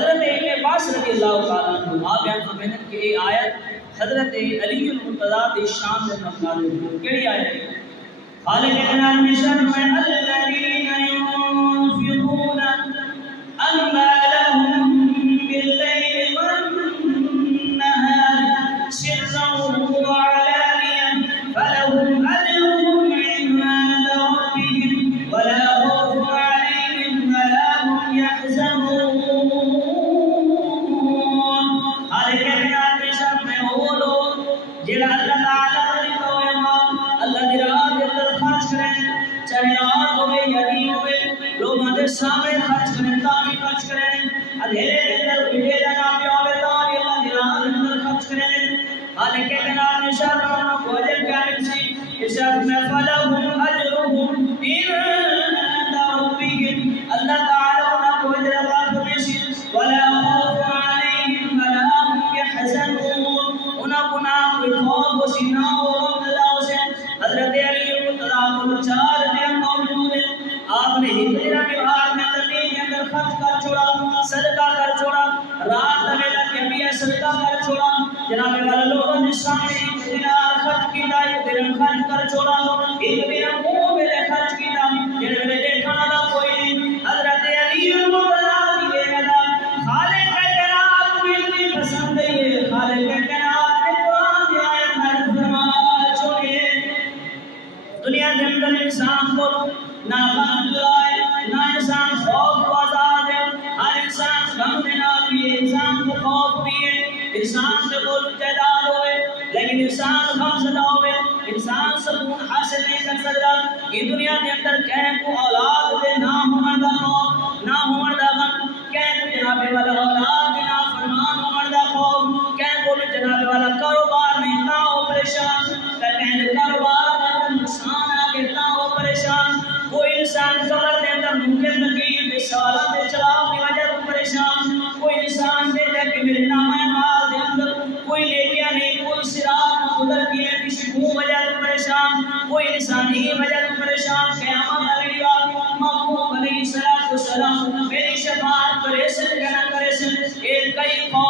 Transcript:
حضرت ابن عباس رضی اللہ تعالیٰ عنہ آپ بیان فرمائیں کہ یہ آیت حضرت علی المرتضیٰ دی شان دے مقابلے کیڑی آیت ہے؟ خالق کائنات میں فرمایا الذین ينفقون اموالهم باللیل والنہار سرا وعلانیہ فلهم اجرهم عند ربهم ولا خوف عليهم ولا هم يحزنون. خالق کائنات میں فرمایا وہ لوگ جنہاں اللہ تعالیٰ نے توحید اللہ دی راہ دے اندر خرچ کریں، چاہے رات ہوئے یا دن ہوئے، لوگوں کے سامنے خرچ کریں، تاکہ خرچ کریں، اندھیرے کے اندر ویڈے لگا پہ ہوئے تاکہ اللہ دی راہ دے اندر خرچ کریں. خالق کائنات نے فرمایا کو اجر کیا ملسی، ارشاد میں فلہم اجرہم عند ربہم، اللہ تعالیٰ انہاں کو اجر عطا فرمائے ولا خوف علیہم ولا هم يحزنون، انہاں کو نہ کوئی خوف و سینہ ہو اللہ سے. حضرت علی المرتضیٰ کو چار دن موجود ہیں، آپ نے ہجرہ کے بعد میں زمین کے اندر خرچ کر چھوڑا، صدقہ کر چھوڑا، رات ویلا کے بھی صدقہ کر چھوڑا، جناب والا لوگوں نے سامنے دینار خرچ کیتا، ایک درہم خرچ کر چھوڑا، ایک درہم منہ میں خرچ کیتا، جنہوں نے دیکھا نہ کوئی نہیں. حضرت علی المرتضیٰ کی بیٹا خالق کائنات کو اتنی پسند ہے، خالق کائنات نے قرآن کی آیت نازل فرمایا چھوڑیے دنیا کے اندر انسان کو نہ غم لائے نہ انسان خوف و آزاد ہے، ہر انسان غم دینا بھی ہے، انسان کو خوف بھی ہے، انسان سے بول تعداد ہوئے لیکن انسان غم زدہ ہوئے، انسان سکون حاصل نہیں کر سکتا. یہ دنیا کے اندر کہیں کو اولاد دے نہ ہونے دا خوف نہ ہونے دا غم، کہیں کو جناب والا اولاد دے نہ فرمان ہونے دا خوف، کہیں کو جناب والا کاروبار میں نہ ہو پریشان، کہیں کاروبار میں نقصان آگے نہ ہو پریشان. کوئی انسان قبر دے اندر ممکن نقیر دے سوالات دے چلاو کی وجہ تو پریشان، کوئی انسان دے دے کہ میرے نام مال دے اندر کوئی لے گیا نہیں، کوئی صراط نہ گزر کیا کسی کو وجہ تو پریشان، کوئی انسان ہی وجہ تو پریشان. قیامت علیہ محبوب علیہ السلام میری شفاعت کرے سن کنا کرے سن، ایک کئی خوف